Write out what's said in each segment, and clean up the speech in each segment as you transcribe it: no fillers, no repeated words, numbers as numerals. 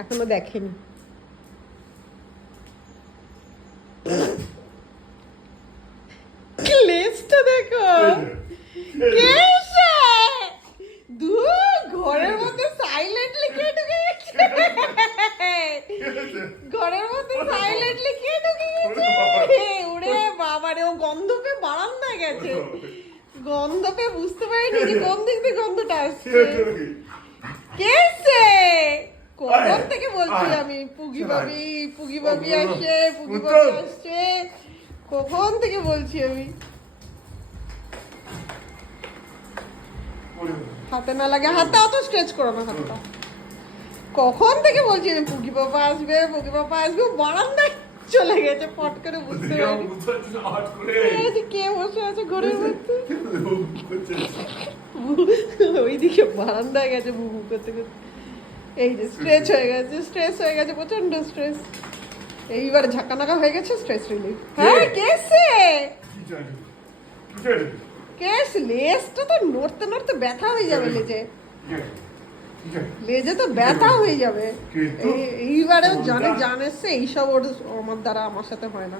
এখনো দেখেনি। লেজটা দেখো, ঘরের মধ্যে সাইলেন্টলি কে ঢুকে গেছে, ঘরের মধ্যে সাইলেন্টলি কে ঢুকে গেছে, ওরে বাবা রে, ও গন্ধ পেয়ে বারান্দায় গেছে, গন্ধ পেয়ে বুঝতে পারিনি যে কোন দিক দিয়ে গন্ধটা আসছে। কে এসছে? কখন থেকে বলছি আমি পুগি ভাবি, পুগি ভাবি আসছে, পুগি ভাবি আসছে, কখন থেকে বলছি আমি। হাতে না লাগে, হাতটা অত স্ট্রেচ করো না, হাতটা। কখন থেকে বলছি আমি পুগি বাবা আসবে, পুগি বাবা আসবে, বারান্দায় চলে গেছে, পট করে বুঝতে পারিনি কে বসে আছে ঘরের মধ্যে। ওইদিকে বারান্দায় গেছে বুবু করতে করতে। এই যে স্ট্রেচ হয়ে গেছে, স্ট্রেস হয়ে গেছে, প্রচন্ড স্ট্রেস। এইবারে ঝাঁকানাকা হয়ে গেছে, স্ট্রেস রিলিফ। হ্যাঁ, কেসে কেস, লেজটা তো নড়তে নড়তে ব্যথা হয়ে যাবে, লেজে তো ব্যথা হয়ে যাবে। এইবারে জান এসছে, এইসব ওর আমার দ্বারা, আমার সাথে হয় না।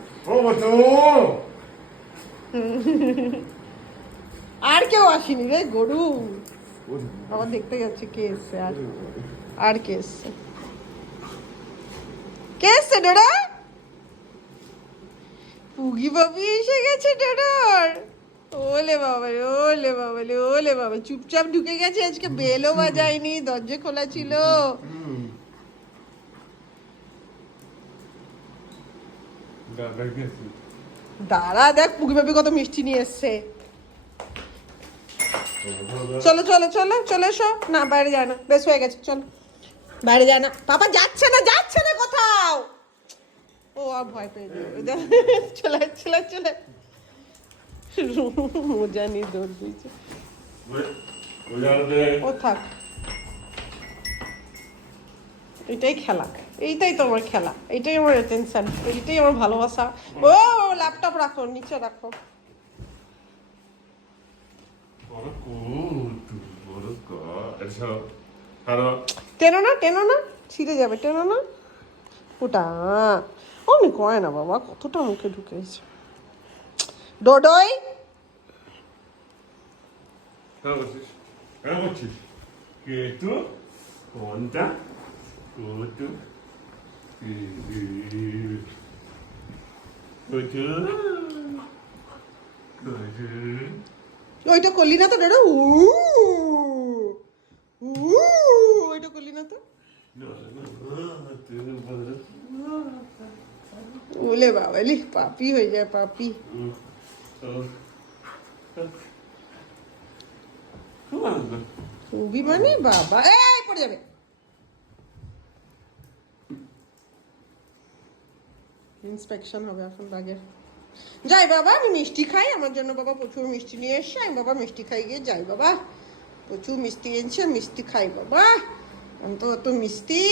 আর কেউ আসেনি রে গরু, আবার দেখতে যাচ্ছে কে এসছে, আর কে এসছে, কে এসছে ডোরা? পুগি বাবু এসে গেছে ডোরার। ওলে বাবা রে, ওলে বাবা রে, ওলে বাবা, চুপচাপ ঢুকে গেছে, আজকে বেলও বাজায়নি, দরজা খোলা ছিল। দাঁড়া দেখ পুগি বাবি কত মিষ্টি নিয়ে এসছে। চলো চলো চলো চলে এসো। না বাইরে যায় না, বেশ হয়ে গেছে, চলো বাইরে যায় না। পাপা যাচ্ছে না, যাচ্ছে না কোথাও। ও আর ভয় পেয়ে যাবে, চলে চলে চলে, মজা নিয়ে দৌড় দিয়েছে। ও থাক, এটাই খেলা, এইটাই তো আমার খেলা, এইটাই আমার টেনশন, এইটাই আমার ভালোবাসা। ও ল্যাপটপ রাখো, নিচে রাখো। টেনো না, টেনো না, ছিঁড়ে যাবে, টেনো না। ওটা অমনি কয় না বাবা, কতটা মুখে ঢুকেছে। ডোডই ওইটা করলি না তো ডোডো, ওইটা করলি না তো। ওলে বাবা লি, পাপি হয়ে যায়, পাপি। খুবই মানে বাবা, এই পড়ে যাবে। ইন্সপেকশন হবে এখন বাগের। যাই বাবা, আমি মিষ্টি খাই, আমার জন্য বাবা প্রচুর মিষ্টি নিয়ে এসছে, আমি বাবা মিষ্টি খাই গিয়ে যাই বাবা, প্রচুর মিষ্টি এনেছে, মিষ্টি খাই বাবা, অত মিষ্টি।